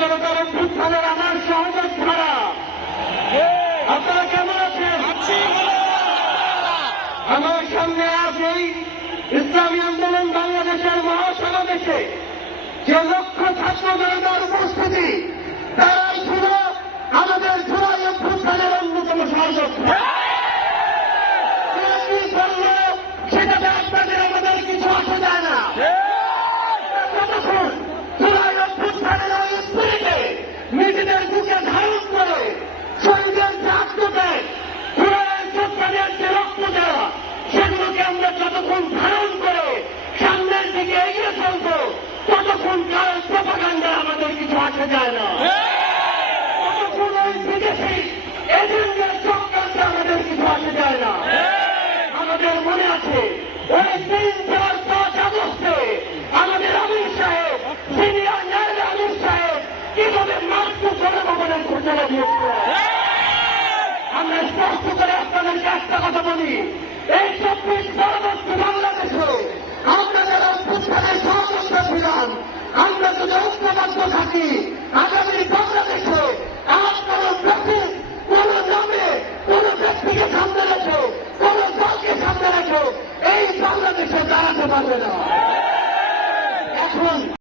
জনতার অভ্যুত্থানের আমার সহযোদ্ধারা, আপনারা কেমন আছেন? আমার সামনে আজ এই ইসলামী আন্দোলন বাংলাদেশের মহাসমাবেশে যে লক্ষ ছাত্র জনতার উপস্থিতি, তারাই ছিল আমাদের জুলাই অভ্যুত্থানের অন্যতম সহযোদ্ধা। সেটাতে আপনাদের আমাদের কিছু আসে যায় না। যতক্ষণ জুলাই অভ্যুত্থানের ওই স্পিরিটে নিজেদের বুকে ধারণ করে শহীদের যে আত্মত্যাগ, জুলাইয়ের যোদ্ধাদের যে রক্ত দেওয়া, সেগুলোকে আমরা যতক্ষণ ধারণ করে সামনের দিকে এগিয়ে চলবো, ততক্ষণ কারোর প্রপাগান্ডা আমাদের কিছু আসে যায় না। ততক্ষণ ওই বিদেশি এজেন্টের চক্রান্তে আমাদের কিছু আসে যায় না। আমাদের মনে আছে ওই 3-4-5 আগস্টে আমাদের আমির সাহেব, সিনিয়র ন্যায়ালয় আমির সাহেব কিভাবে মার্চ জনভবনের ঘোষণা দিয়েছিল। আমরা স্পষ্ট করে আপনাদেরকে একটা কথা বলি, এই 24 পরবর্তী বাংলাদেশে আমরা যারা অভ্যুত্থানের সহযোদ্ধা ছিলাম, আমরা যদি ঐক্যবদ্ধ থাকি, আগামী বাংলাদেশে আর কোন প্রাচীন, কোন নামে, কোন ব্যক্তিকে সামনে রেখে, কোন দলকে সামনে রেখে এই বাংলাদেশে দাঁড়াতে পারবে না।